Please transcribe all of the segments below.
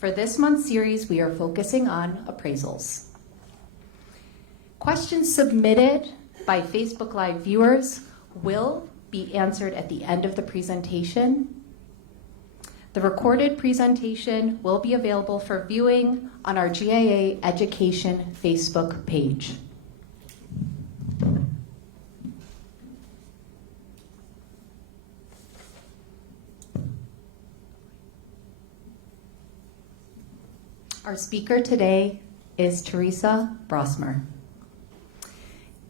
For this month's series, we are focusing on appraisals. Questions submitted by Facebook Live viewers will be answered at the end of the presentation. The recorded presentation will be available for viewing on our GIA Education Facebook page. Our speaker today is Theresa Brossmer.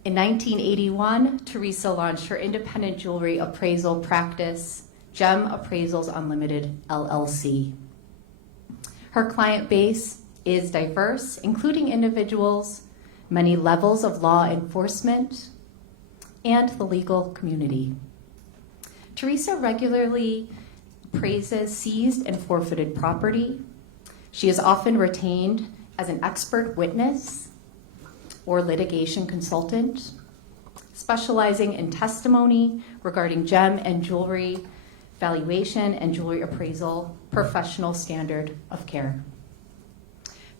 In 1981, Theresa launched her independent jewelry appraisal practice, Gem Appraisals Unlimited, LLC. Her client base is diverse, including individuals, many levels of law enforcement, and the legal community. Theresa regularly appraises seized and forfeited property. She is often retained as an expert witness or litigation consultant, specializing in testimony regarding gem and jewelry valuation and jewelry appraisal professional standard of care.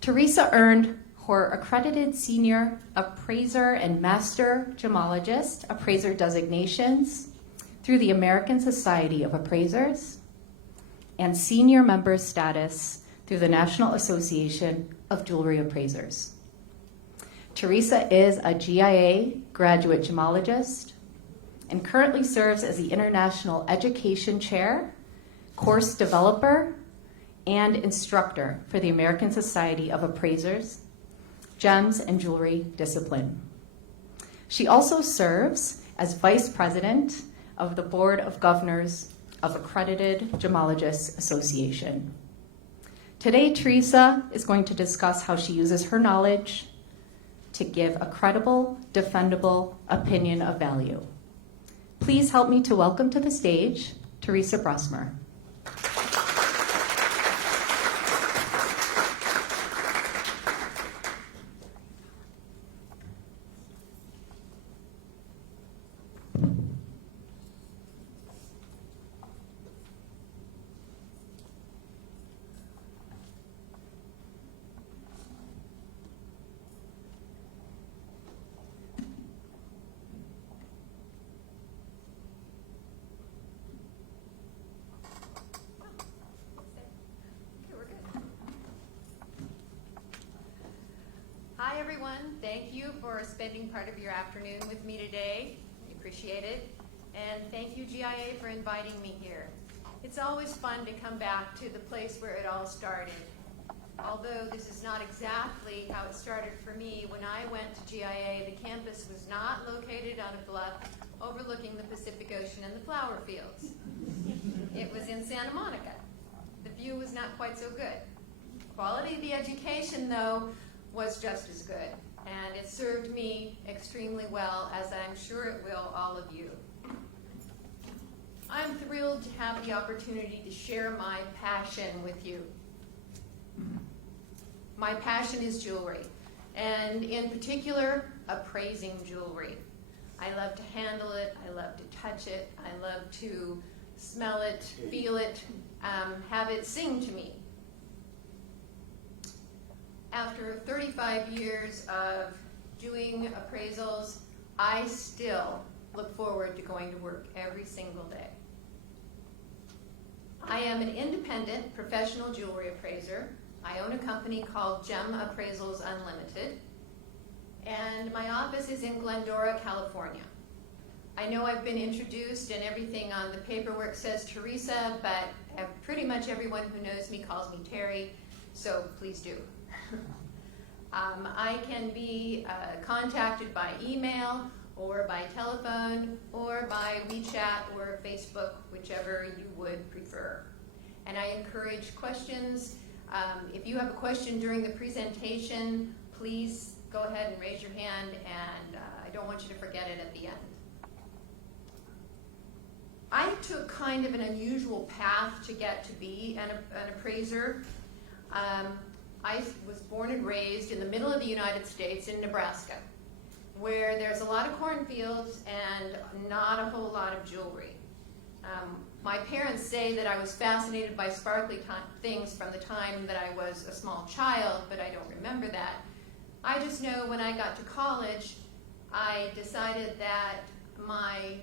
Theresa earned her accredited senior appraiser and master gemologist appraiser designations through the American Society of Appraisers and senior member status through the National Association of Jewelry Appraisers. Theresa is a GIA Graduate Gemologist and currently serves as the International Education Chair, Course Developer, and Instructor for the American Society of Appraisers, Gems and Jewelry Discipline. She also serves as Vice President of the Board of Governors of Accredited Gemologists Association. Today, Theresa is going to discuss how she uses her knowledge to give a credible, defendable opinion of value. Please help me to welcome to the stage Theresa Brossmer. Hi everyone, thank you for spending part of your afternoon with me today. I appreciate it. And thank you GIA for inviting me here. It's always fun to come back to the place where it all started. Although this is not exactly how it started for me, when I went to GIA, the campus was not located on a bluff overlooking the Pacific Ocean and the flower fields. It was in Santa Monica. The view was not quite so good. Quality of the education, though, was just as good, and it served me extremely well, as I'm sure it will all of you. I'm thrilled to have the opportunity to share my passion with you. My passion is jewelry, and in particular, appraising jewelry. I love to handle it, I love to touch it, I love to smell it, feel it, have it sing to me. After 35 years of doing appraisals, I still look forward to going to work every single day. I am an independent professional jewelry appraiser. I own a company called Gem Appraisals Unlimited, and my office is in Glendora, California. I know I've been introduced and everything on the paperwork says Theresa, but pretty much everyone who knows me calls me Terry, so please do. I can be contacted by email or by telephone or by WeChat or Facebook, whichever you would prefer. And I encourage questions. If you have a question during the presentation, please go ahead and raise your hand, and I don't want you to forget it at the end. I took kind of an unusual path to get to be an appraiser. I was born and raised in the middle of the United States in Nebraska, where there's a lot of cornfields and not a whole lot of jewelry. My parents say that I was fascinated by sparkly things from the time that I was a small child, but I don't remember that. I just know when I got to college, I decided that my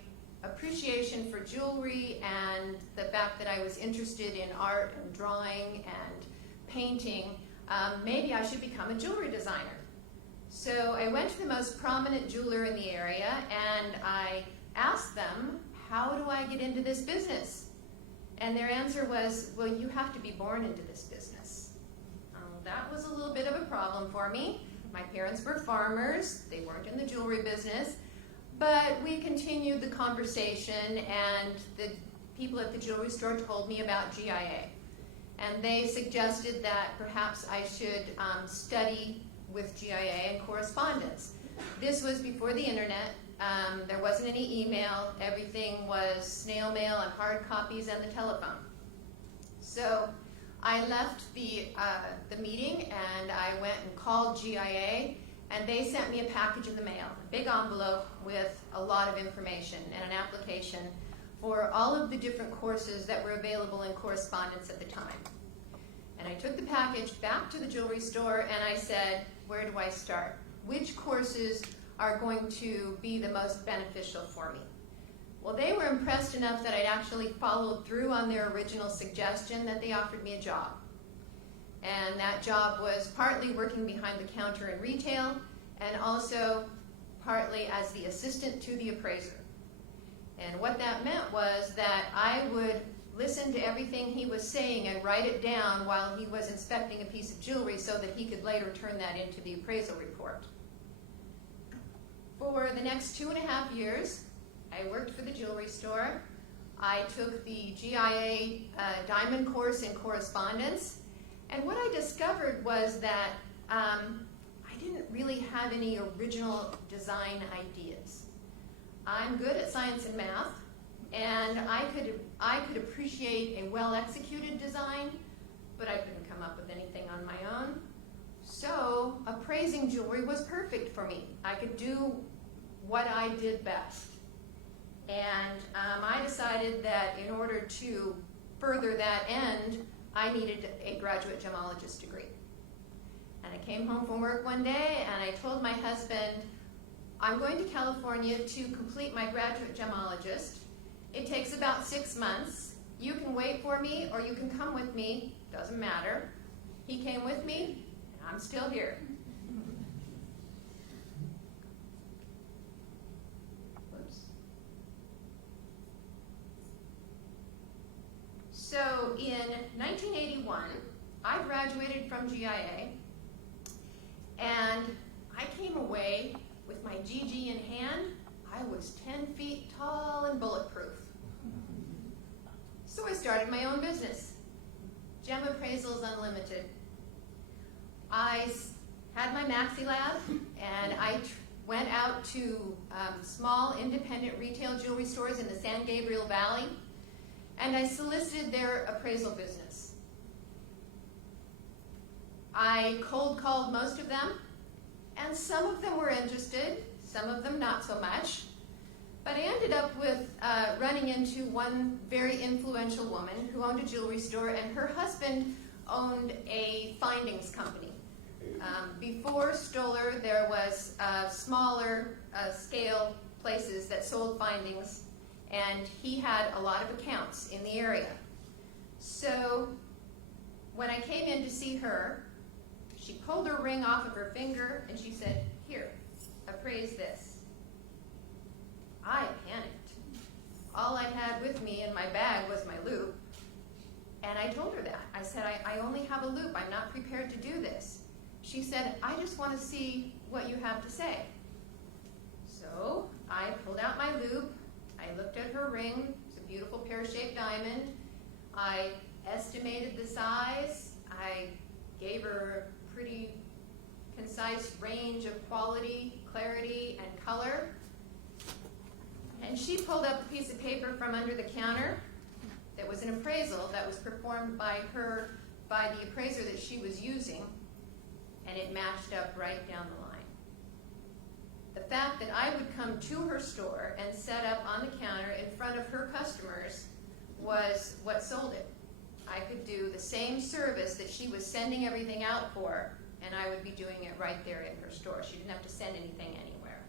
appreciation for jewelry and the fact that I was interested in art and drawing and painting, maybe I should become a jewelry designer. So I went to the most prominent jeweler in the area and I asked them, how do I get into this business? And their answer was, well, you have to be born into this business. That was a little bit of a problem for me. My parents were farmers, they weren't in the jewelry business, but we continued the conversation and the people at the jewelry store told me about GIA. And they suggested that perhaps I should study with GIA and correspondence. This was before the internet. There wasn't any email. Everything was snail mail and hard copies and the telephone. So I left the meeting and I went and called GIA and they sent me a package in the mail, a big envelope with a lot of information and an application for all of the different courses that were available in correspondence at the time. And I took the package back to the jewelry store and I said, where do I start? Which courses are going to be the most beneficial for me? Well, they were impressed enough that I'd actually followed through on their original suggestion that they offered me a job. And that job was partly working behind the counter in retail and also partly as the assistant to the appraiser. And what that meant was that I would listen to everything he was saying and write it down while he was inspecting a piece of jewelry so that he could later turn that into the appraisal report. For the next 2.5 years, I worked for the jewelry store. I took the GIA Diamond course in correspondence. And what I discovered was that I didn't really have any original design ideas. I'm good at science and math, and I could appreciate a well-executed design, but I couldn't come up with anything on my own. So appraising jewelry was perfect for me. I could do what I did best. And I decided that in order to further that end, I needed a graduate gemologist degree. And I came home from work one day and I told my husband, I'm going to California to complete my graduate gemologist. It takes about 6 months. You can wait for me or you can come with me, doesn't matter. He came with me and I'm still here. So in 1981, I graduated from GIA, and I came away with my GG in hand. I was 10 feet tall and bulletproof. So I started my own business, Gem Appraisals Unlimited. I had my Maxi Lab, and I went out to small independent retail jewelry stores in the San Gabriel Valley, and I solicited their appraisal business. I cold called most of them, and some of them were interested, some of them not so much. But I ended up with running into one very influential woman who owned a jewelry store, and her husband owned a findings company. Before Stoller, there was smaller scale places that sold findings, and he had a lot of accounts in the area. So when I came in to see her, she pulled her ring off of her finger and she said, "Here, appraise this." I panicked. All I had with me in my bag was my loop, and I told her that. I said, I only have a loop. I'm not prepared to do this. She said, "I just want to see what you have to say." So I pulled out my loop. I looked at her ring. It's a beautiful pear-shaped diamond. I estimated the size. I gave her a pretty concise range of quality, clarity, and color. And she pulled up a piece of paper from under the counter that was an appraisal that was performed by the appraiser that she was using, and it matched up right down the line. The fact that I would come to her store and set up on the counter in front of her customers was what sold it. I could do the same service that she was sending everything out for, and I would be doing it right there in her store. She didn't have to send anything anywhere.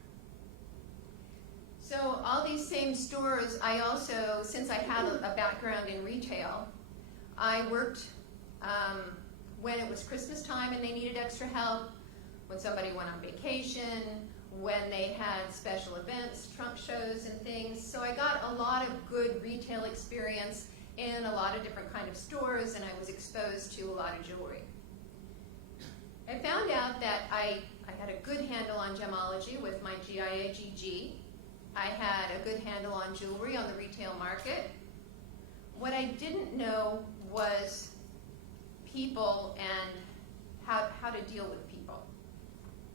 So all these same stores, I also, since I had a background in retail, I worked when it was Christmas time and they needed extra help, when somebody went on vacation, when they had special events, trunk shows and things. So I got a lot of good retail experience in a lot of different kind of stores, and I was exposed to a lot of jewelry. I found out that I had a good handle on gemology with my GIA GG. I had a good handle on jewelry on the retail market. What I didn't know was people and how to deal with people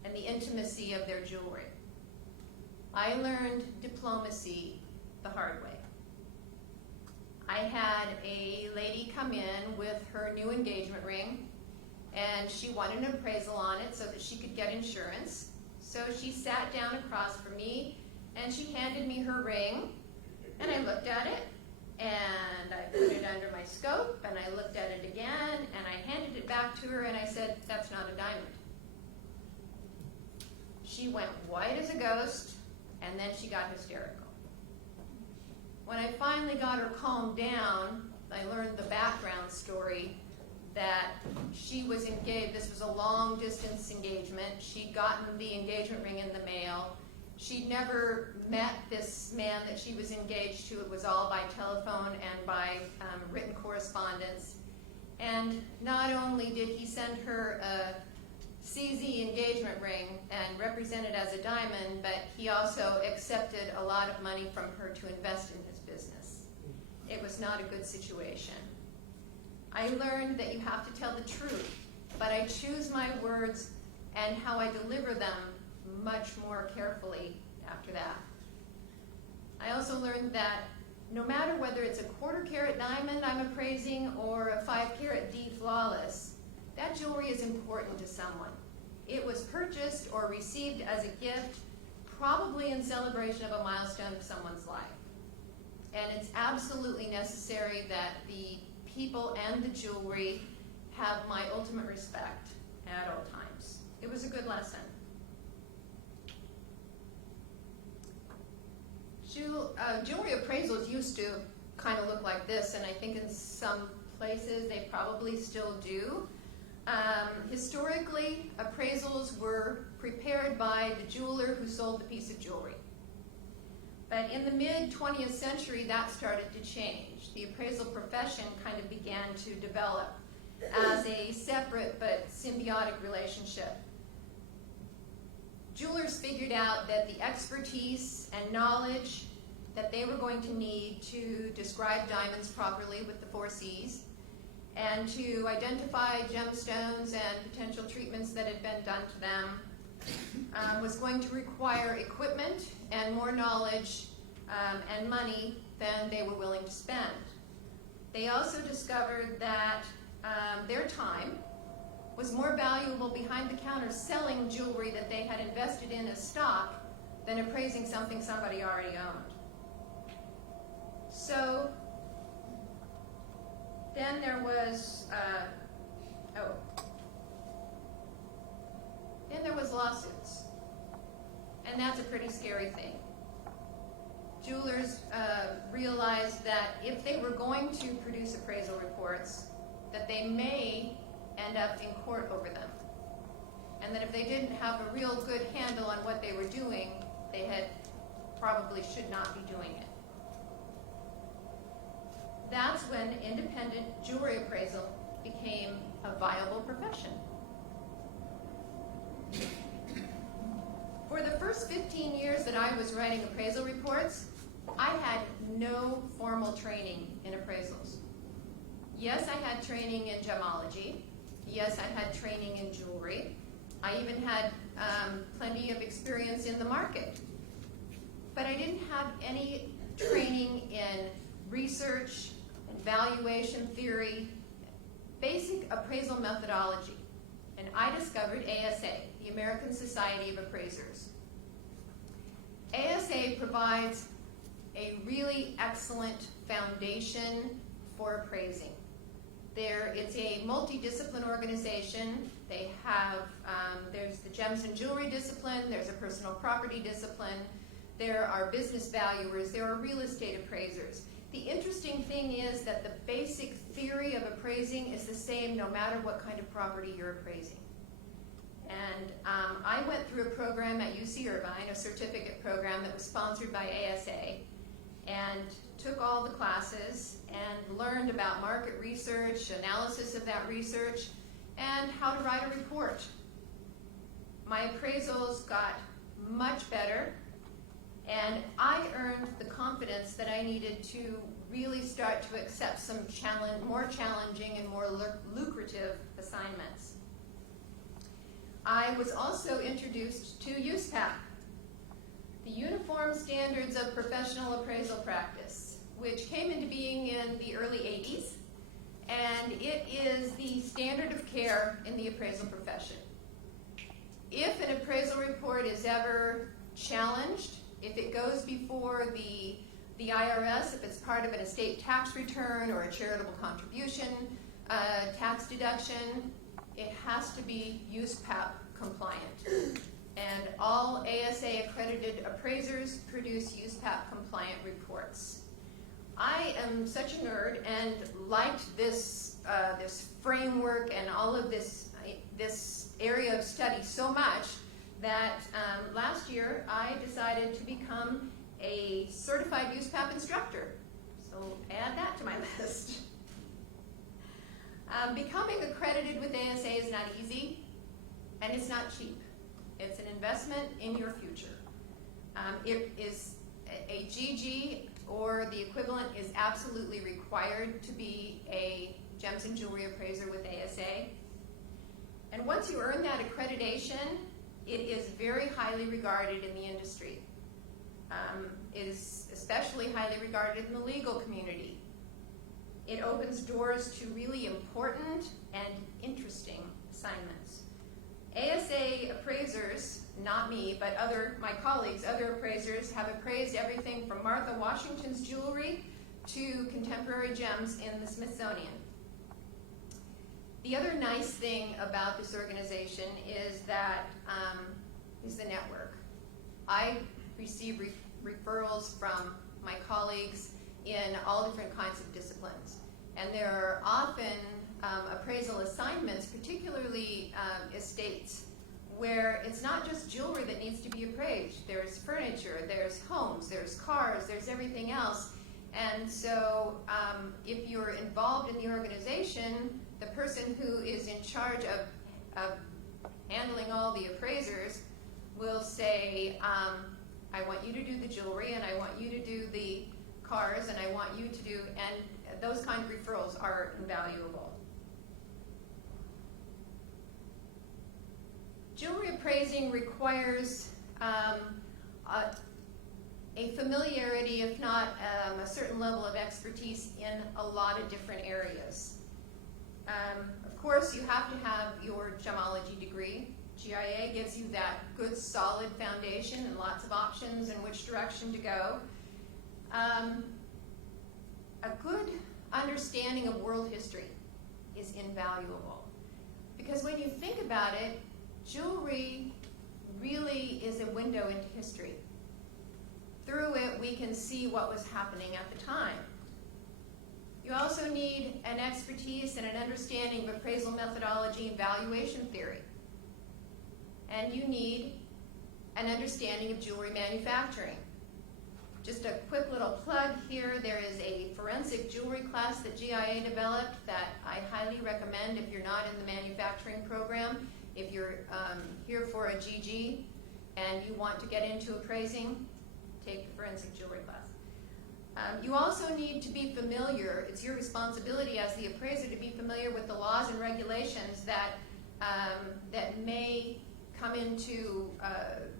and the intimacy of their jewelry. I learned diplomacy the hard way. I had a lady come in with her new engagement ring, and she wanted an appraisal on it so that she could get insurance. So she sat down across from me, and she handed me her ring, and I looked at it, and I put it under my scope, and I looked at it again, and I handed it back to her, and I said, "That's not a diamond." She went white as a ghost, and then she got hysterical. When I finally got her calmed down, I learned the background story that she was engaged. This was a long distance engagement. She'd gotten the engagement ring in the mail. She'd never met this man that she was engaged to. It was all by telephone and by written correspondence. And not only did he send her a CZ engagement ring and represent it as a diamond, but he also accepted a lot of money from her to invest in his business. It was not a good situation. I learned that you have to tell the truth, but I choose my words and how I deliver them much more carefully after that. I also learned that no matter whether it's a 1/4 carat diamond I'm appraising or a 5 carat D flawless, that jewelry is important to someone. It was purchased or received as a gift, probably in celebration of a milestone of someone's life. And it's absolutely necessary that the people and the jewelry have my ultimate respect at all times. It was a good lesson. Jewelry appraisals used to kind of look like this, and I think in some places they probably still do. Historically, appraisals were prepared by the jeweler who sold the piece of jewelry. But in the mid-20th century, that started to change. The appraisal profession kind of began to develop as a separate but symbiotic relationship. Jewelers figured out that the expertise and knowledge that they were going to need to describe diamonds properly with the 4 C's and to identify gemstones and potential treatments that had been done to them was going to require equipment and more knowledge and money than they were willing to spend. They also discovered that their time was more valuable behind the counter selling jewelry that they had invested in as stock than appraising something somebody already owned. So then there was lawsuits, and that's a pretty scary thing. Jewelers realized that if they were going to produce appraisal reports, that they may end up in court over them, and that if they didn't have a real good handle on what they were doing, they probably should not be doing it. That's when independent jewelry appraisal became a viable profession. For the first 15 years that I was writing appraisal reports, I had no formal training in appraisals. Yes, I had training in gemology. Yes, I had training in jewelry. I even had plenty of experience in the market. But I didn't have any training in research, valuation theory, basic appraisal methodology. And I discovered ASA, the American Society of Appraisers. ASA provides a really excellent foundation for appraising. It's a multidiscipline organization. They have, there's the gems and jewelry discipline, there's a personal property discipline, there are business valuers, there are real estate appraisers. The interesting thing is that the basic theory of appraising is the same no matter what kind of property you're appraising. And I went through a program at UC Irvine, a certificate program that was sponsored by ASA, and took all the classes and learned about market research, analysis of that research, and how to write a report. My appraisals got much better, and I earned the confidence that I needed to really start to accept some more challenging and more lucrative assignments. I was also introduced to USPAP, the Uniform Standards of Professional Appraisal Practice, which came into being in the early 80s, and it is the standard of care in the appraisal profession. If an appraisal report is ever challenged, if it goes before the IRS, if it's part of an estate tax return or a charitable contribution tax deduction, it has to be USPAP compliant. And all ASA accredited appraisers produce USPAP compliant reports. I am such a nerd and liked this framework and all of this area of study so much that last year I decided to become a certified USPAP instructor. So add that to my list. Becoming accredited with ASA is not easy, and it's not cheap. It's an investment in your future. It is a GG or the equivalent is absolutely required to be a gems and jewelry appraiser with ASA. And once you earn that accreditation, it is very highly regarded in the industry. It is especially highly regarded in the legal community. It opens doors to really important and interesting assignments. ASA appraisers, not me, but my colleagues, other appraisers, have appraised everything from Martha Washington's jewelry to contemporary gems in the Smithsonian. The other nice thing about this organization is that is the network. I receive referrals from my colleagues in all different kinds of disciplines. And there are often appraisal assignments, particularly estates, where it's not just jewelry that needs to be appraised. There's furniture, there's homes, there's cars, there's everything else. And so if you're involved in the organization, the person who is in charge of handling all the appraisers will say, I want you to do the jewelry, and I want you to do the cars, and I want you to do, and those kind of referrals are invaluable. Jewelry appraising requires a familiarity, if not a certain level of expertise in a lot of different areas. Of course, you have to have your gemology degree. GIA gives you that good, solid foundation and lots of options in which direction to go. A good understanding of world history is invaluable, because when you think about it, jewelry really is a window into history. Through it, we can see what was happening at the time. You also need an expertise and an understanding of appraisal methodology and valuation theory. And you need an understanding of jewelry manufacturing. Just a quick little plug here, there is a forensic jewelry class that GIA developed that I highly recommend if you're not in the manufacturing program. If you're here for a GG and you want to get into appraising, take the forensic jewelry class. You also need to be familiar, it's your responsibility as the appraiser to be familiar with the laws and regulations that may come into,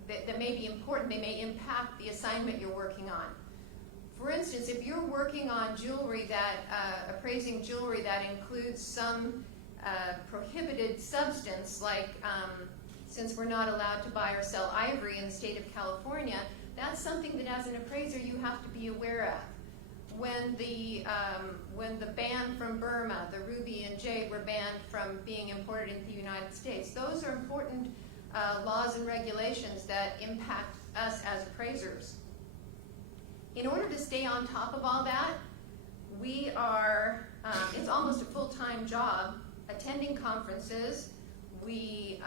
that may be important, they may impact the assignment you're working on. For instance, if you're working on jewelry that, appraising jewelry that includes some prohibited substance, like since we're not allowed to buy or sell ivory in the state of California, that's something that as an appraiser you have to be aware of. When the ban from Burma, the ruby and jade, were banned from being imported into the United States, those are important laws and regulations that impact us as appraisers. In order to stay on top of all that, we are, it's almost a full-time job, attending conferences. We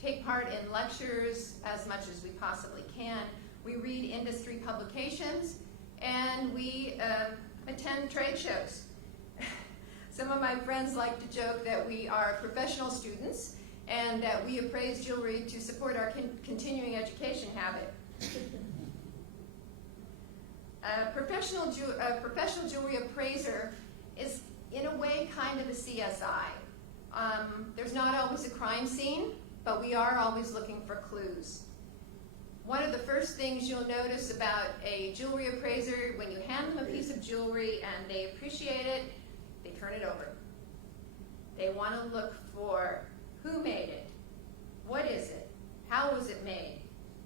take part in lectures as much as we possibly can. We read industry publications, and we attend trade shows. Some of my friends like to joke that we are professional students and that we appraise jewelry to support our continuing education habit. A professional jewelry appraiser is, in a way, kind of a CSI. There's not always a crime scene, but we are always looking for clues. One of the first things you'll notice about a jewelry appraiser, when you hand them a piece of jewelry and they appreciate it, they turn it over. They want to look for who made it, what is it, how was it made,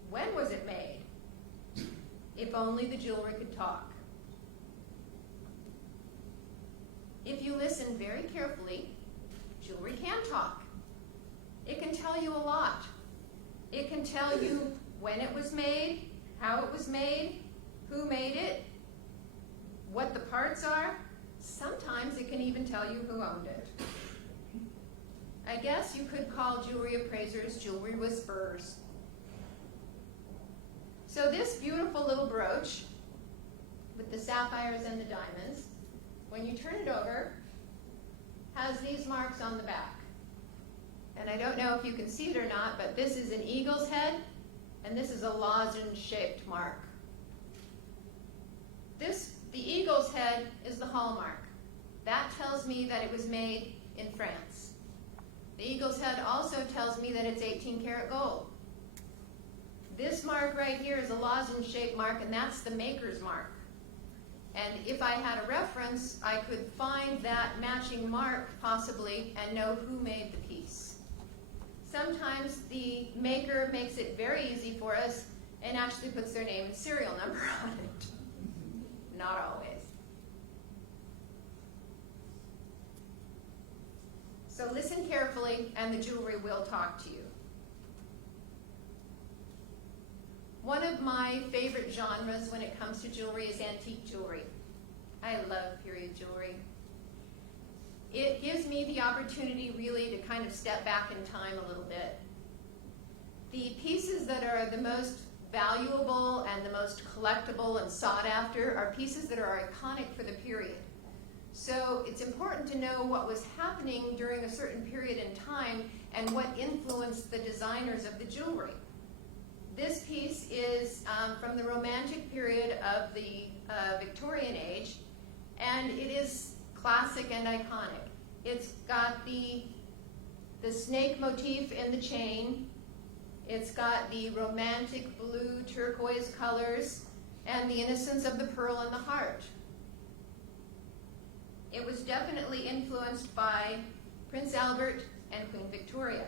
when was it made. If only the jewelry could talk. If you listen very carefully, jewelry can talk. It can tell you a lot. It can tell you when it was made, how it was made, who made it, what the parts are. Sometimes it can even tell you who owned it. I guess you could call jewelry appraisers jewelry whisperers. So this beautiful little brooch with the sapphires and the diamonds, when you turn it over, has these marks on the back. And I don't know if you can see it or not, but this is an eagle's head, and this is a lozenge-shaped mark. The eagle's head is the hallmark. That tells me that it was made in France. The eagle's head also tells me that it's 18 karat gold. This mark right here is a lozenge-shaped mark, and that's the maker's mark. And if I had a reference, I could find that matching mark, possibly, and know who made the piece. Sometimes the maker makes it very easy for us and actually puts their name and serial number on it. Not always. So listen carefully, and the jewelry will talk to you. One of my favorite genres when it comes to jewelry is antique jewelry. I love period jewelry. It gives me the opportunity really to kind of step back in time a little bit. The pieces that are the most valuable and the most collectible and sought after are pieces that are iconic for the period. So it's important to know what was happening during a certain period in time and what influenced the designers of the jewelry. This piece is from the Romantic period of the Victorian age, and it is classic and iconic. It's got the snake motif in the chain. It's got the romantic blue turquoise colors and the innocence of the pearl and the heart. It was definitely influenced by Prince Albert and Queen Victoria.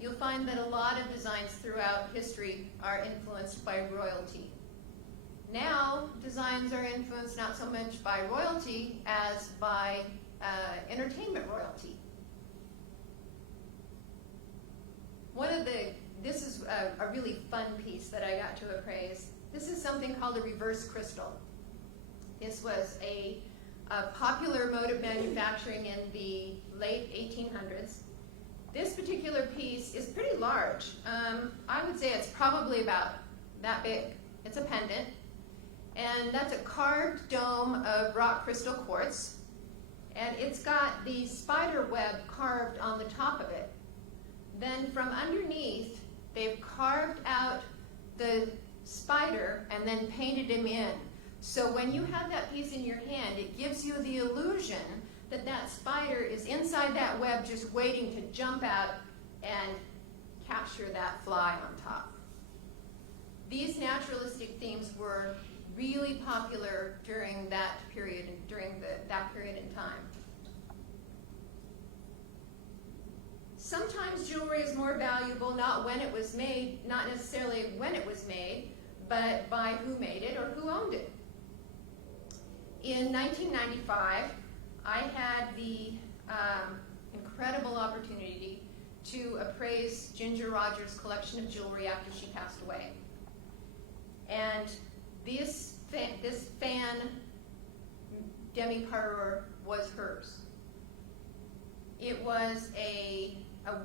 You'll find that a lot of designs throughout history are influenced by royalty. Now, designs are influenced not so much by royalty as by entertainment royalty. This is a really fun piece that I got to appraise. This is something called a reverse crystal. This was a popular mode of manufacturing in the late 1800s. This particular piece is pretty large. I would say it's probably about that big. It's a pendant, and that's a carved dome of rock crystal quartz, and it's got the spider web carved on the top of it. Then from underneath, they've carved out the spider and then painted him in. So when you have that piece in your hand, it gives you the illusion that that spider is inside that web just waiting to jump out and capture that fly on top. These naturalistic themes were really popular during that period, that period in time. Sometimes jewelry is more valuable not when it was made, not necessarily when it was made, but by who made it or who owned it. In 1995, I had the incredible opportunity to appraise Ginger Rogers' collection of jewelry after she passed away. And this fan, Demi Parure, was hers. It was a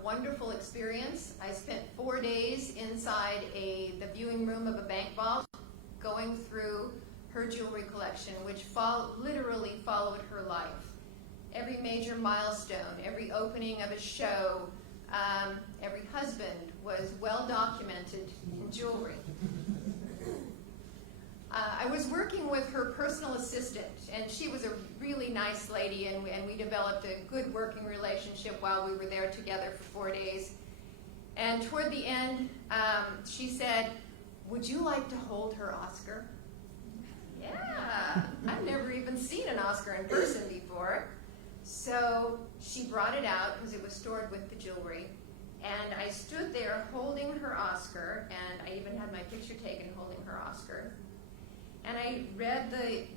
wonderful experience. I spent 4 days inside the viewing room of a bank vault going through her jewelry collection, which literally followed her life. Every major milestone, every opening of a show, every husband was well documented in jewelry. I was working with her personal assistant, and she was a really nice lady, and we developed a good working relationship while we were there together for 4 days. And toward the end, she said, "Would you like to hold her Oscar?" Yeah, I've never even seen an Oscar in person before. So she brought it out because it was stored with the jewelry. And I stood there holding her Oscar, and I even had my picture taken holding her Oscar. And I read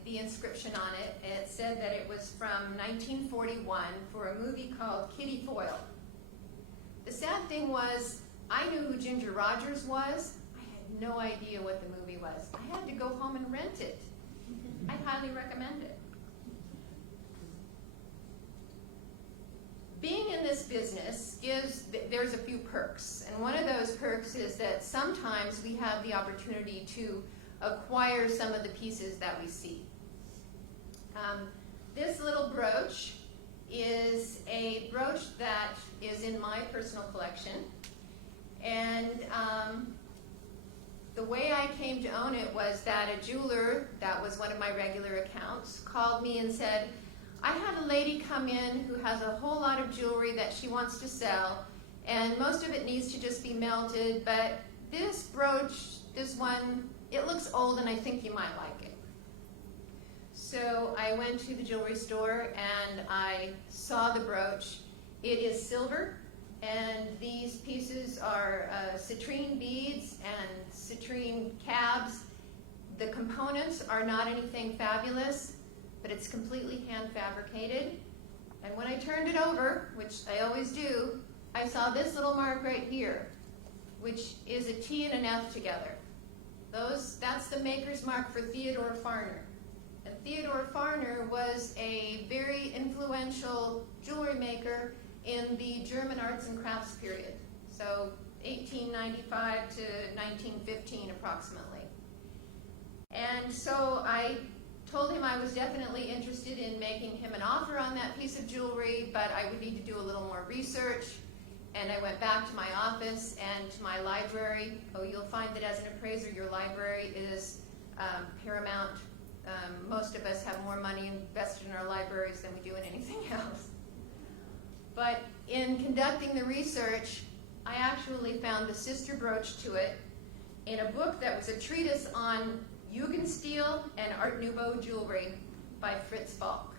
the inscription on it, and it said that it was from 1941 for a movie called Kitty Foyle. The sad thing was, I knew who Ginger Rogers was. I had no idea what the movie was. I had to go home and rent it. I highly recommend it. Being in this business there's a few perks, and one of those perks is that sometimes we have the opportunity to acquire some of the pieces that we see. This little brooch is a brooch that is in my personal collection, and the way I came to own it was that a jeweler that was one of my regular accounts called me and said, "I had a lady come in who has a whole lot of jewelry that she wants to sell, and most of it needs to just be melted, but this brooch, this one, it looks old and I think you might like it." So I went to the jewelry store and I saw the brooch. It is silver, and these pieces are citrine beads and citrine cabs. The components are not anything fabulous, but it's completely hand fabricated. And when I turned it over, which I always do, I saw this little mark right here, which is a T and an F together. That's the maker's mark for Theodore Farner. And Theodore Farner was a very influential jewelry maker in the German arts and crafts period, so 1895 to 1915 approximately. And so I told him I was definitely interested in making him an offer on that piece of jewelry, but I would need to do a little more research. And I went back to my office and to my library. Oh, you'll find that as an appraiser, your library is paramount. Most of us have more money invested in our libraries than we do in anything else. But in conducting the research, I actually found the sister brooch to it in a book that was a treatise on Jugendstil and Art Nouveau jewelry by Fritz Falk.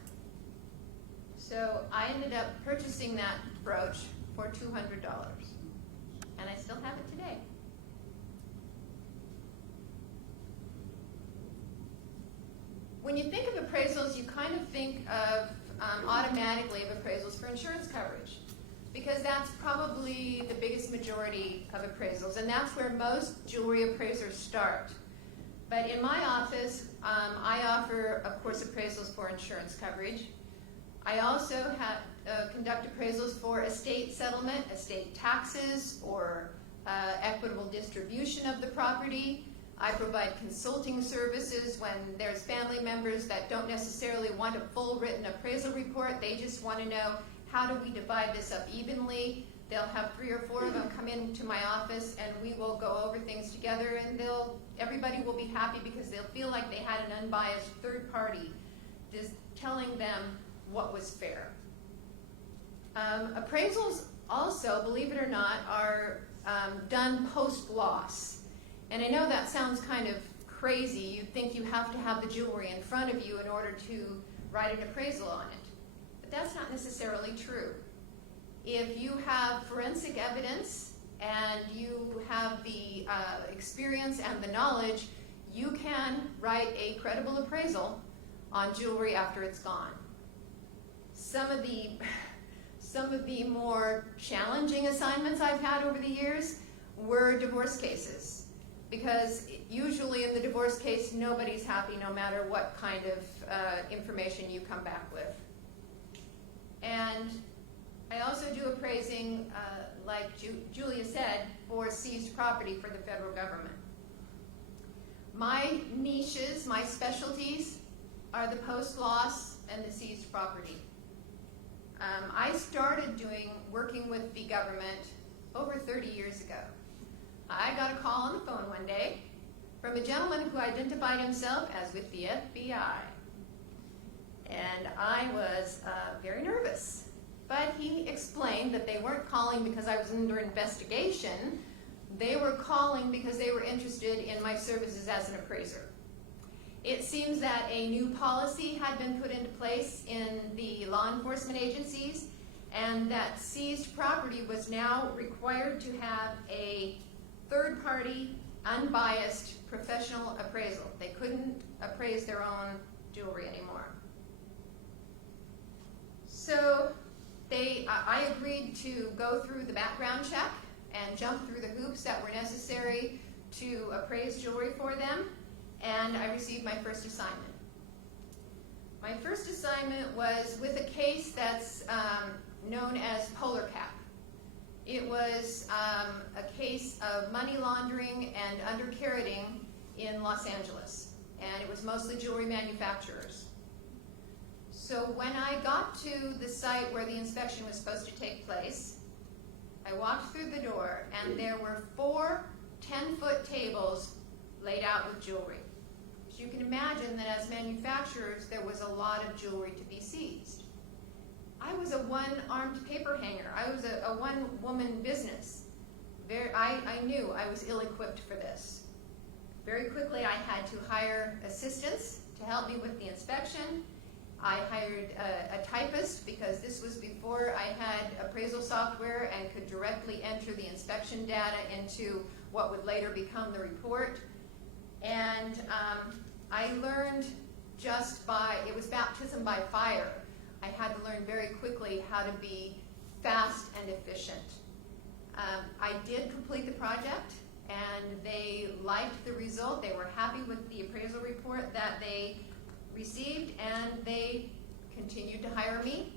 So I ended up purchasing that brooch for $200, and I still have it today. When you think of appraisals, you kind of think of automatically of appraisals for insurance coverage, because that's probably the biggest majority of appraisals, and that's where most jewelry appraisers start. But in my office, I offer, of course, appraisals for insurance coverage. I also conduct appraisals for estate settlement, estate taxes, or equitable distribution of the property. I provide consulting services when there's family members that don't necessarily want a full written appraisal report. They just want to know, how do we divide this up evenly? They'll have 3 or 4 of them come into my office, and we will go over things together, and everybody will be happy because they'll feel like they had an unbiased third party just telling them what was fair. Appraisals also, believe it or not, are done post-loss. And I know that sounds kind of crazy. You'd think you have to have the jewelry in front of you in order to write an appraisal on it. But that's not necessarily true. If you have forensic evidence and you have the experience and the knowledge, you can write a credible appraisal on jewelry after it's gone. Some of the more challenging assignments I've had over the years were divorce cases, because usually in the divorce case, nobody's happy no matter what kind of information you come back with. And I also do appraising, like Julia said, for seized property for the federal government. My niches, my specialties, are the post-loss and the seized property. I started working with the government over 30 years ago. I got a call on the phone one day from a gentleman who identified himself as with the FBI. And I was very nervous. But he explained that they weren't calling because I was under investigation. They were calling because they were interested in my services as an appraiser. It seems that a new policy had been put into place in the law enforcement agencies, and that seized property was now required to have a third-party, unbiased, professional appraisal. They couldn't appraise their own jewelry anymore. So I agreed to go through the background check and jump through the hoops that were necessary to appraise jewelry for them, and I received my first assignment. My first assignment was with a case that's known as Polar Cap. It was a case of money laundering and undercarroting in Los Angeles, and it was mostly jewelry manufacturers. So when I got to the site where the inspection was supposed to take place, I walked through the door, and there were 4 10-foot tables laid out with jewelry. So you can imagine that as manufacturers, there was a lot of jewelry to be seized. I was a one-armed paper hanger. I was a one-woman business. I knew I was ill-equipped for this. Very quickly, I had to hire assistants to help me with the inspection. I hired a typist because this was before I had appraisal software and could directly enter the inspection data into what would later become the report. And I learned it was baptism by fire. I had to learn very quickly how to be fast and efficient. I did complete the project, and they liked the result. They were happy with the appraisal report that they received, and they continued to hire me.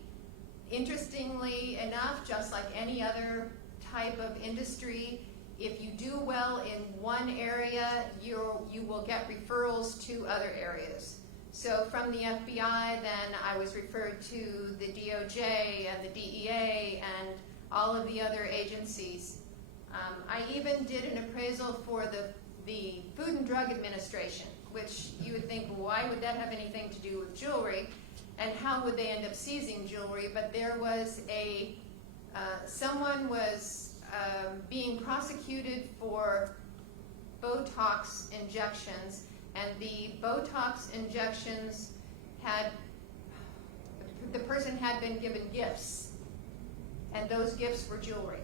Interestingly enough, just like any other type of industry, if you do well in one area, you will get referrals to other areas. So from the FBI, then I was referred to the DOJ and the DEA and all of the other agencies. I even did an appraisal for the Food and Drug Administration, which you would think, why would that have anything to do with jewelry? And how would they end up seizing jewelry? But there was someone was being prosecuted for Botox injections, and the Botox injections the person had been given gifts, and those gifts were jewelry.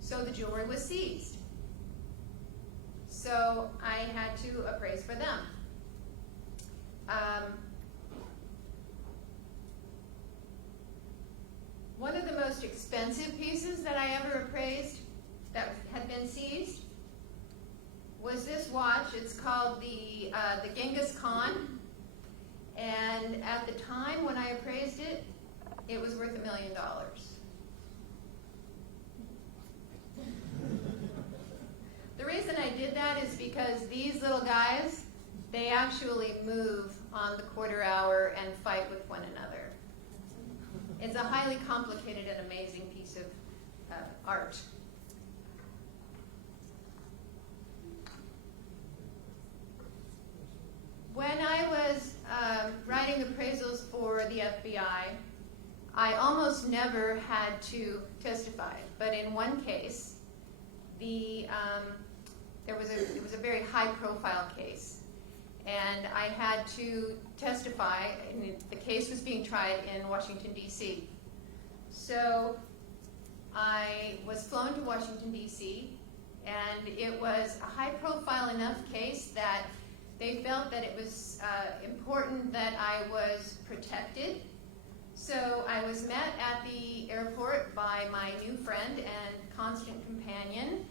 So the jewelry was seized. So I had to appraise for them. One of the most expensive pieces that I ever appraised that had been seized was this watch. It's called the Genghis Khan, and at the time when I appraised it, it was worth $1 million. The reason I did that is because these little guys, they actually move on the quarter hour and fight with one another. It's a highly complicated and amazing piece of art. When I was writing appraisals for the FBI, I almost never had to testify. But in one case, it was a very high-profile case, and I had to testify. And the case was being tried in Washington, D.C. So I was flown to Washington, D.C., and it was a high-profile enough case that they felt that it was important that I was protected. So I was met at the airport by my new friend and constant companion,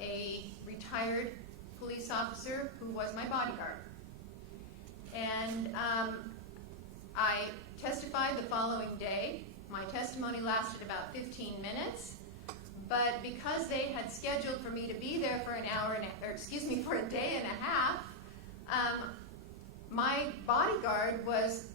a retired police officer who was my bodyguard. And I testified the following day. My testimony lasted about 15 minutes. But because they had scheduled for me to be there for for a day and a half, my bodyguard was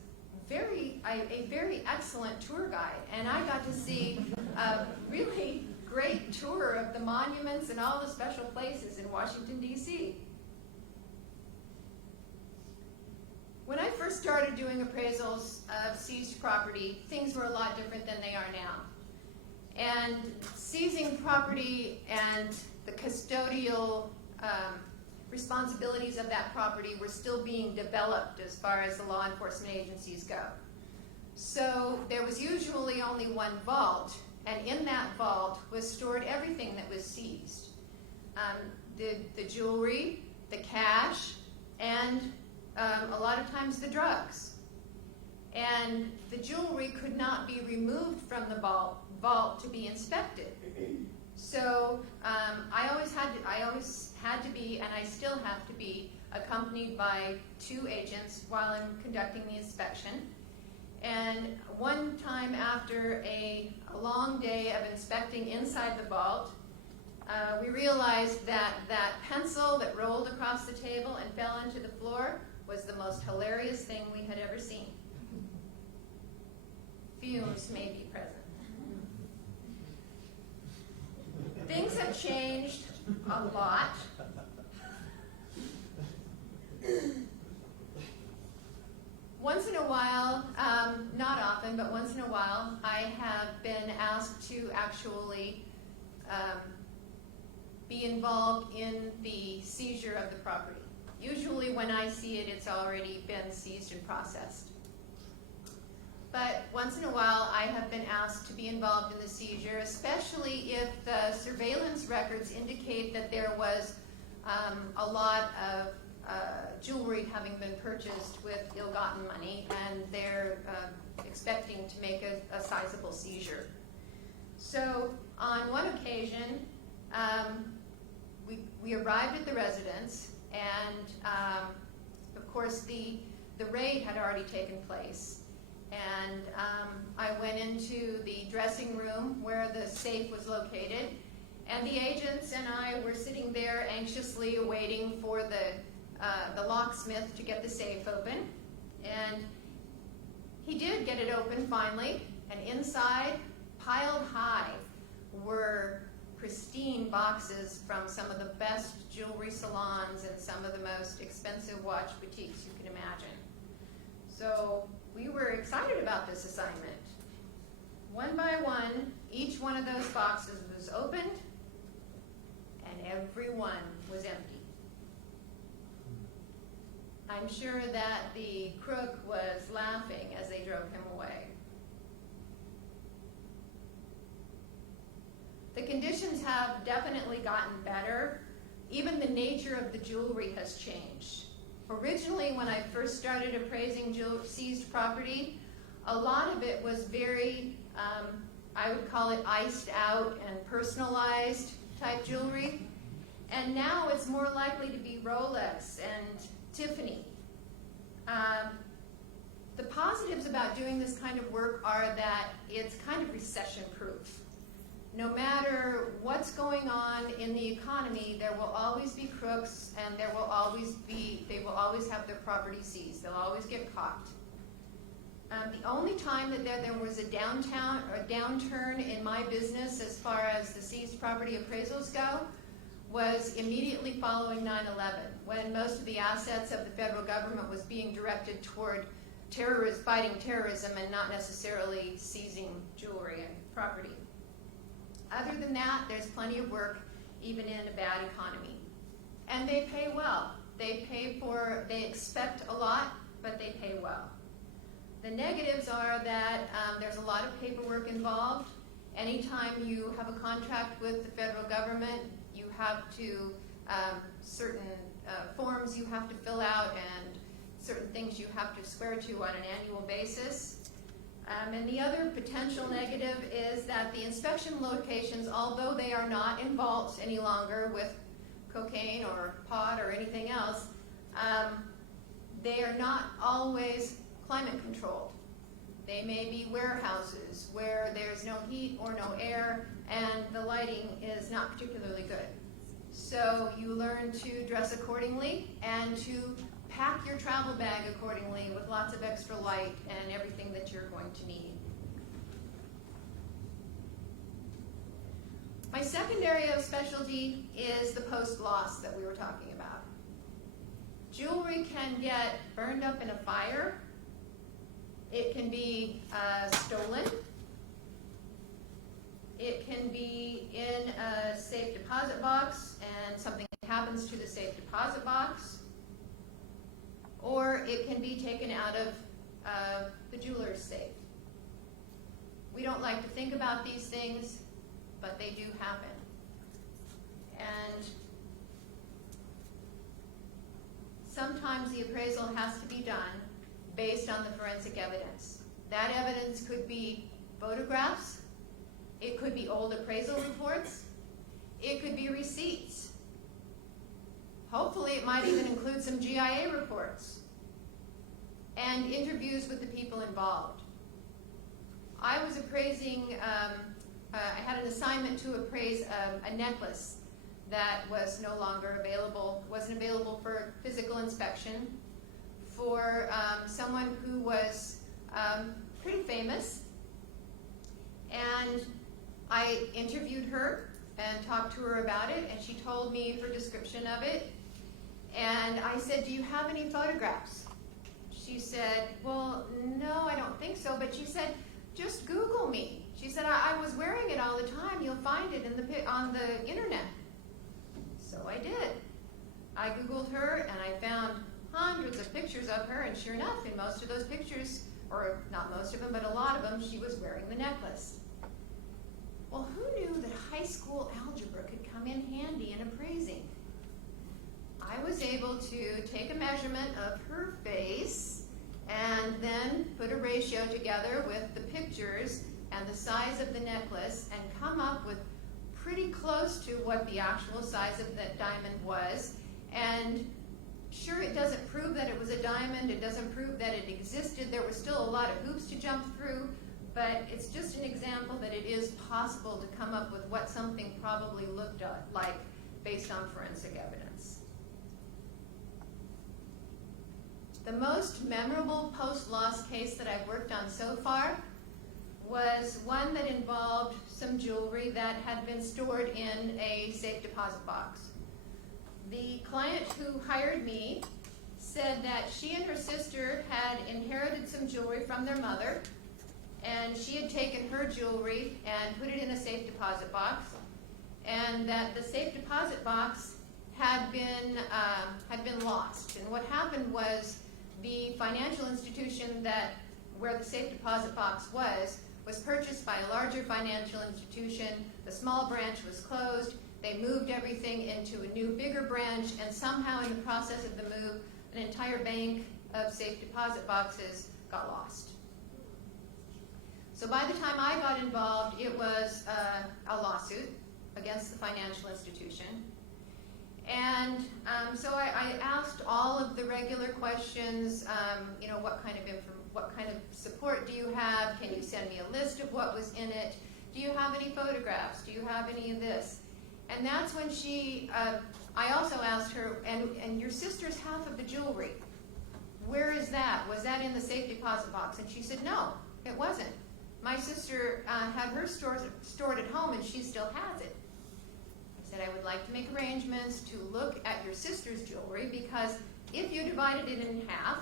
a very excellent tour guide, and I got to see a really great tour of the monuments and all the special places in Washington, D.C. When I first started doing appraisals of seized property, things were a lot different than they are now. And seizing property and the custodial responsibilities of that property were still being developed as far as the law enforcement agencies go. So there was usually only one vault, and in that vault was stored everything that was seized. The jewelry, the cash, and a lot of times the drugs. And the jewelry could not be removed from the vault to be inspected. So I always had to be, and I still have to be, accompanied by 2 agents while I'm conducting the inspection. And one time after a long day of inspecting inside the vault, we realized that that pencil that rolled across the table and fell into the floor was the most hilarious thing we had ever seen. Fumes may be present. Things have changed a lot. Once in a while, not often, but once in a while, I have been asked to actually be involved in the seizure of the property. Usually when I see it, it's already been seized and processed. But once in a while, I have been asked to be involved in the seizure, especially if the surveillance records indicate that there was a lot of jewelry having been purchased with ill-gotten money, and they're expecting to make a sizable seizure. So on one occasion, we arrived at the residence, and of course the raid had already taken place. And I went into the dressing room where the safe was located, and the agents and I were sitting there anxiously awaiting for the locksmith to get the safe open. And he did get it open finally, and inside, piled high, were pristine boxes from some of the best jewelry salons and some of the most expensive watch boutiques you can imagine. So we were excited about this assignment. One by one, each one of those boxes was opened, and every one was empty. I'm sure that the crook was laughing as they drove him away. The conditions have definitely gotten better. Even the nature of the jewelry has changed. Originally, when I first started appraising seized property, a lot of it was very, I would call it iced out and personalized type jewelry. And now it's more likely to be Rolex and Tiffany. The positives about doing this kind of work are that it's kind of recession-proof. No matter what's going on in the economy, there will always be crooks, and they will always have their property seized. They'll always get caught. The only time that there was a downturn in my business as far as the seized property appraisals go was immediately following 9/11, when most of the assets of the federal government was being directed toward fighting terrorism and not necessarily seizing jewelry and property. Other than that, there's plenty of work even in a bad economy. And they pay well. They expect a lot, but they pay well. The negatives are that there's a lot of paperwork involved. Anytime you have a contract with the federal government, you have to, certain forms you have to fill out and certain things you have to swear to on an annual basis. And the other potential negative is that the inspection locations, although they are not in vaults any longer with cocaine or pot or anything else, they are not always climate controlled. They may be warehouses where there's no heat or no air and the lighting is not particularly good. So you learn to dress accordingly and to pack your travel bag accordingly with lots of extra light and everything that you're going to need. My second area of specialty is the post-loss that we were talking about. Jewelry can get burned up in a fire. It can be stolen. It can be in a safe deposit box and something happens to the safe deposit box. Or it can be taken out of the jeweler's safe. We don't like to think about these things, but they do happen. And sometimes the appraisal has to be done based on the forensic evidence. That evidence could be photographs, it could be old appraisal reports, it could be receipts. Hopefully it might even include some GIA reports and interviews with the people involved. I was appraising, I had an assignment to appraise a necklace that was no longer available, wasn't available for physical inspection for someone who was pretty famous. And I interviewed her and talked to her about it, and she told me her description of it. And I said, "Do you have any photographs?" She said, "Well, no, I don't think so." But she said, "Just Google me." She said, I was wearing it all the time. You'll find it on the internet." So I did. I Googled her, and I found hundreds of pictures of her, and sure enough, in most of those pictures, or not most of them, but a lot of them, she was wearing the necklace. Well, who knew that high school algebra could come in handy in appraising? I was able to take a measurement of her face and then put a ratio together with the pictures and the size of the necklace and come up with pretty close to what the actual size of that diamond was. And sure, it doesn't prove that it was a diamond, it doesn't prove that it existed, there were still a lot of hoops to jump through, but it's just an example that it is possible to come up with what something probably looked like based on forensic evidence. The most memorable post-loss case that I've worked on so far was one that involved some jewelry that had been stored in a safe deposit box. The client who hired me said that she and her sister had inherited some jewelry from their mother, and she had taken her jewelry and put it in a safe deposit box, and that the safe deposit box had been lost. And what happened was the financial institution where the safe deposit box was purchased by a larger financial institution. The small branch was closed. They moved everything into a new, bigger branch, and somehow in the process of the move, an entire bank of safe deposit boxes got lost. So by the time I got involved, it was a lawsuit against the financial institution. And so I asked all of the regular questions, what kind of support do you have? Can you send me a list of what was in it? Do you have any photographs? Do you have any of this? And that's when I also asked her, and your sister's half of the jewelry, where is that? Was that in the safe deposit box? And she said, no, it wasn't. My sister had hers stored at home, and she still has it. I said, I would like to make arrangements to look at your sister's jewelry, because if you divided it in half,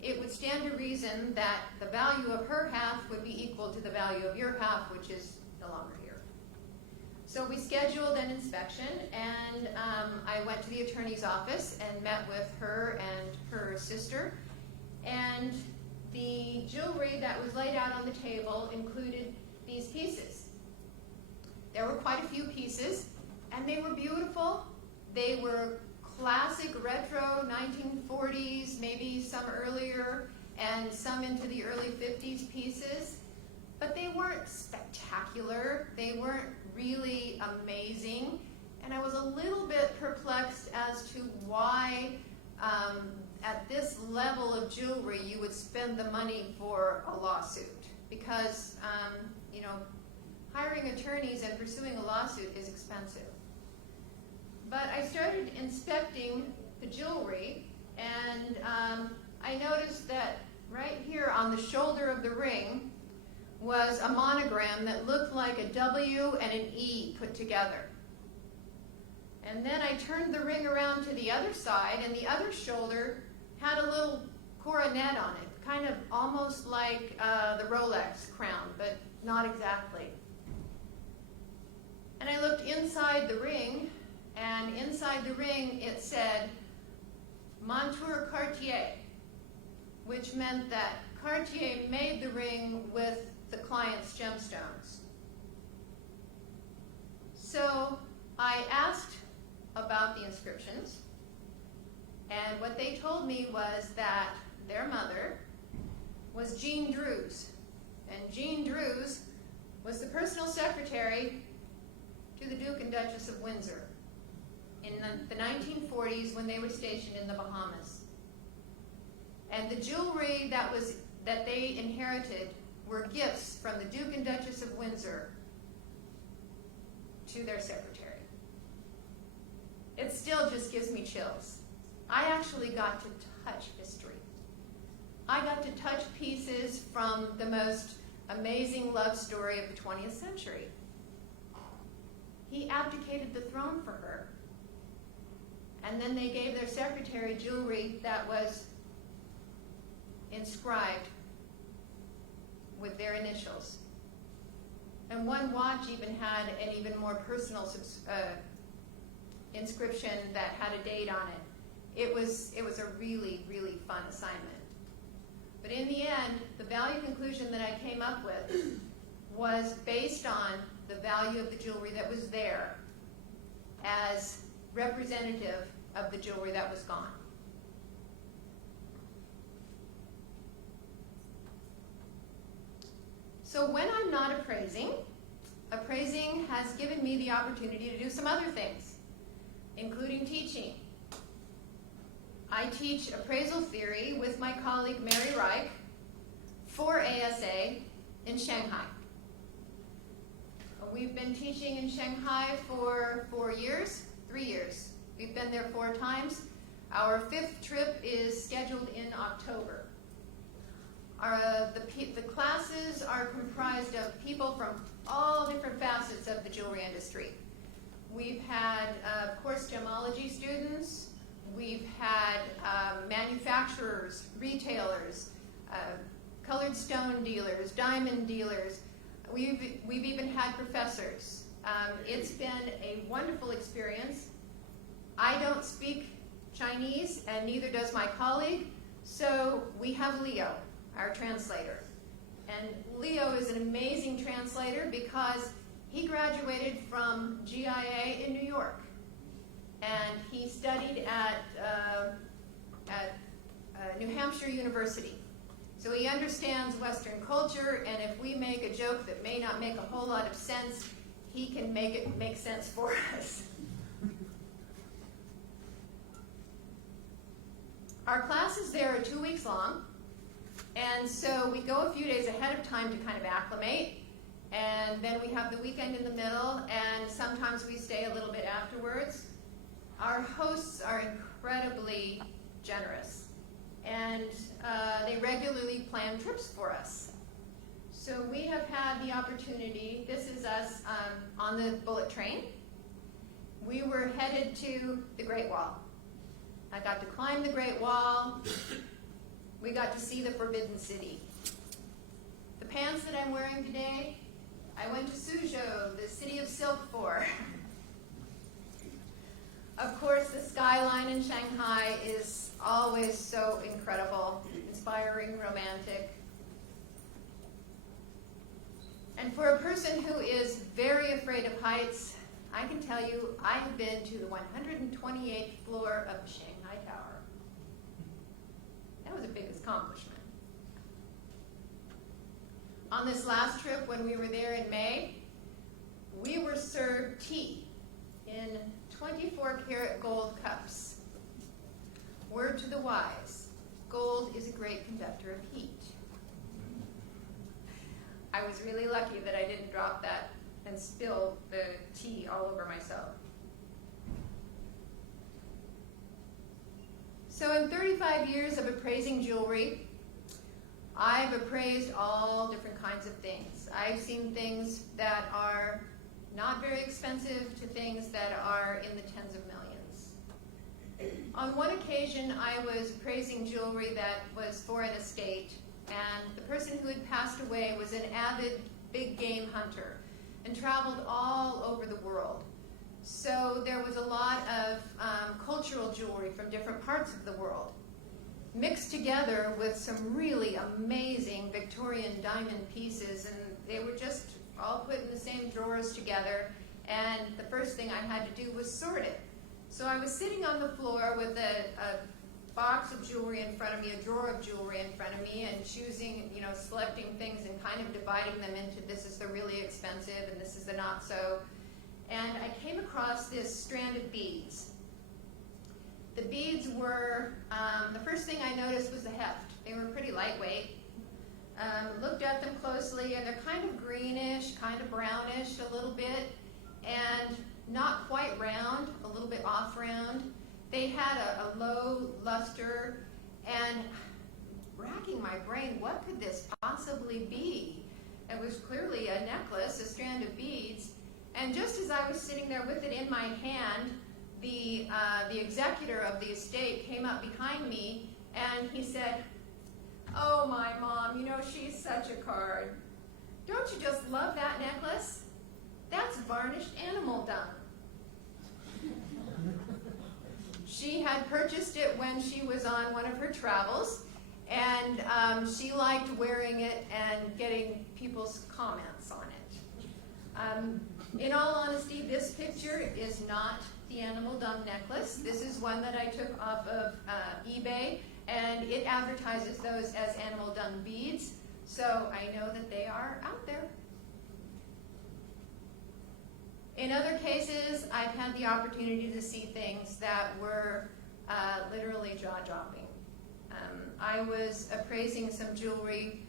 it would stand to reason that the value of her half would be equal to the value of your half, which is no longer here. So we scheduled an inspection, and I went to the attorney's office and met with her and her sister. And the jewelry that was laid out on the table included these pieces. There were quite a few pieces, and they were beautiful. They were classic retro 1940s, maybe some earlier, and some into the early 50s pieces. But they weren't spectacular. They weren't really amazing. And I was a little bit perplexed as to why at this level of jewelry you would spend the money for a lawsuit. Because, you know, hiring attorneys and pursuing a lawsuit is expensive. But I started inspecting the jewelry, and I noticed that right here on the shoulder of the ring was a monogram that looked like a W and an E put together. And then I turned the ring around to the other side, and the other shoulder had a little coronet on it, kind of almost like the Rolex crown, but not exactly. And I looked inside the ring, and inside the ring it said Montour Cartier, which meant that Cartier made the ring with the client's gemstones. So I asked about the inscriptions, and what they told me was that their mother was Jean Drews, and Jean Drews was the personal secretary to the Duke and Duchess of Windsor in the 1940s when they were stationed in the Bahamas. And the jewelry that they inherited were gifts from the Duke and Duchess of Windsor to their secretary. It still just gives me chills. I actually got to touch history. I got to touch pieces from the most amazing love story of the 20th century. He abdicated the throne for her. And then they gave their secretary jewelry that was inscribed with their initials. And one watch even had an even more personal inscription that had a date on it. It was a really, really fun assignment. But in the end, the value conclusion that I came up with was based on the value of the jewelry that was there as representative of the jewelry that was gone. So when I'm not appraising has given me the opportunity to do some other things, including teaching. I teach appraisal theory with my colleague Mary Reich for ASA in Shanghai. We've been teaching in Shanghai for 3 years. We've been there 4 times. Our 5th trip is scheduled in October. The classes are comprised of people from all different facets of the jewelry industry. We've had, of course, gemology students. We've had manufacturers, retailers, colored stone dealers, diamond dealers. We've even had professors. It's been a wonderful experience. I don't speak Chinese, and neither does my colleague, so we have Leo, our translator. And Leo is an amazing translator because he graduated from GIA in New York. And he studied at New Hampshire University. So he understands Western culture, and if we make a joke that may not make a whole lot of sense, he can make it make sense for us. Our classes there are 2 weeks long, and so we go a few days ahead of time to kind of acclimate, and then we have the weekend in the middle, and sometimes we stay a little bit afterwards. Our hosts are incredibly generous, and they regularly plan trips for us. So we have had the opportunity, this is us on the bullet train. We were headed to the Great Wall. I got to climb the Great Wall. We got to see the Forbidden City. The pants that I'm wearing today, I went to Suzhou, the city of silk for. Of course, the skyline in Shanghai is always so incredible. inspiring, romantic. And for a person who is very afraid of heights, I can tell you I have been to the 128th floor of the Shanghai Tower. That was a big accomplishment. On this last trip, when we were there in May, we were served tea in 24-karat gold cups. Word to the wise, gold is a great conductor of heat. I was really lucky that I didn't drop that and spill the tea all over myself. So in 35 years of appraising jewelry, I've appraised all different kinds of things. I've seen things that are not very expensive to things that are in the tens of millions. On one occasion, I was appraising jewelry that was for an estate, and the person who had passed away was an avid big game hunter and traveled all over the world. So there was a lot of cultural jewelry from different parts of the world, mixed together with some really amazing Victorian diamond pieces, and they were just all put in the same drawers together, and the first thing I had to do was sort it. So I was sitting on the floor with a box of jewelry in front of me, a drawer of jewelry in front of me, and choosing, selecting things and kind of dividing them into this is the really expensive and this is the not so. And I came across this strand of beads. The beads were, the first thing I noticed was the heft. They were pretty lightweight. Looked at them closely, and they're kind of greenish, kind of brownish a little bit, and not quite round, a little bit off round. They had a low luster, and racking my brain, what could this possibly be? It was clearly a necklace, a strand of beads, and just as I was sitting there with it in my hand, the executor of the estate came up behind me, and he said, "Oh, my mom, she's such a card. Don't you just love that necklace? That's varnished animal dung." She had purchased it when she was on one of her travels, and she liked wearing it and getting people's comments on it. In all honesty, this picture is not the animal dung necklace. This is one that I took off of eBay, and it advertises those as animal dung beads, so I know that they are out there. In other cases, I've had the opportunity to see things that were literally jaw-dropping. I was appraising some jewelry,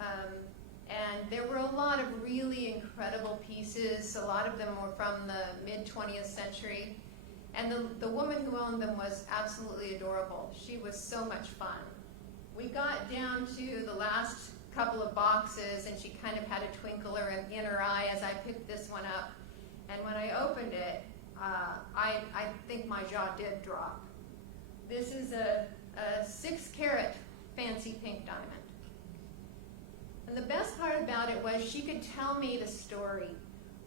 and there were a lot of really incredible pieces. A lot of them were from the mid-20th century. And the woman who owned them was absolutely adorable. She was so much fun. We got down to the last couple of boxes, and she kind of had a twinkle in her eye as I picked this one up. And when I opened it, I think my jaw did drop. This is a 6-carat fancy pink diamond. And the best part about it was she could tell me the story,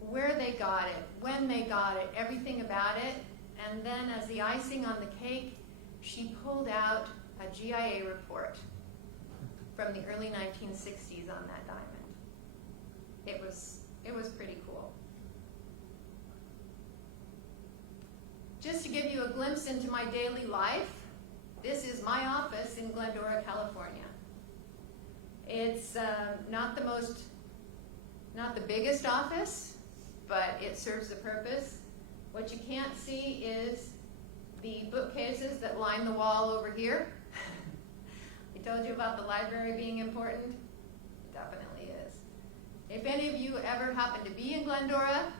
where they got it, when they got it, everything about it. And then as the icing on the cake, she pulled out a GIA report from the early 1960s on that diamond. It was pretty cool. Just to give you a glimpse into my daily life, this is my office in Glendora, California. It's not the biggest office, but it serves the purpose. What you can't see is the bookcases that line the wall over here. I told you about the library being important. It definitely is. If any of you ever happen to be in Glendora,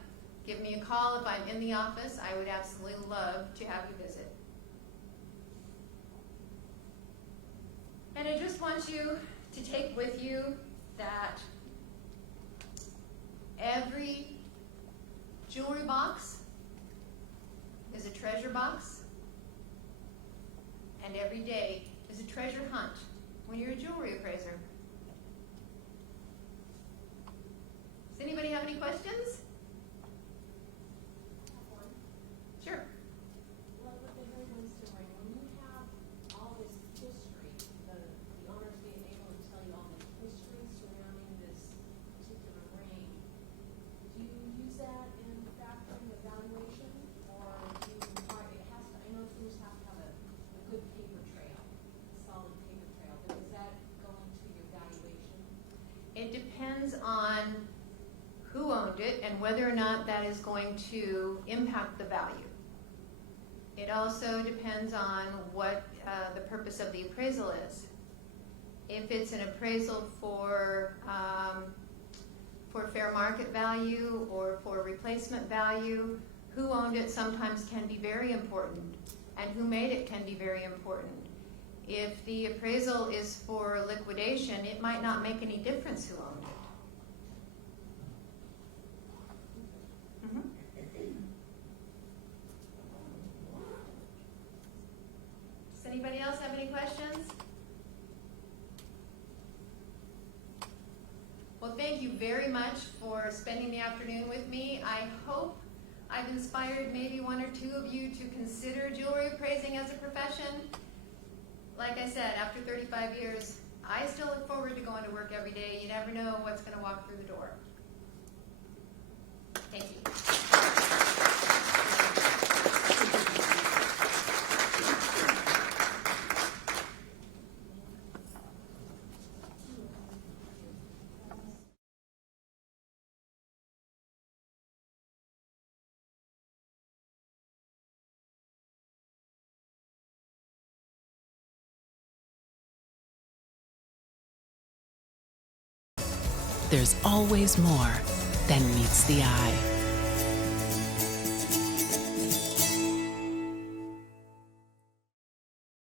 give me a call if I'm in the office. I would absolutely love to have you visit. And I just want you to take with you that every jewelry box is a treasure box, and every day is a treasure hunt when you're a jewelry appraiser. Does anybody have any questions? Sure. Well, with the Homeland Security, when you have all this history, the owner depends on who owned it and whether or not that is going to impact the value. It also depends on what the purpose of the appraisal is. If it's an appraisal for fair market value or for replacement value, who owned it sometimes can be very important, and who made it can be very important. If the appraisal is for liquidation, it might not make any difference who owned it. Mm-hmm. Does anybody else have any questions? Well, thank you very much for spending the afternoon with me. I hope I've inspired maybe one or two of you to consider jewelry appraising as a profession. Like I said, after 35 years, I still look forward to going to work every day. You never know what's going to walk through the door. Thank you. There's always more than meets the eye.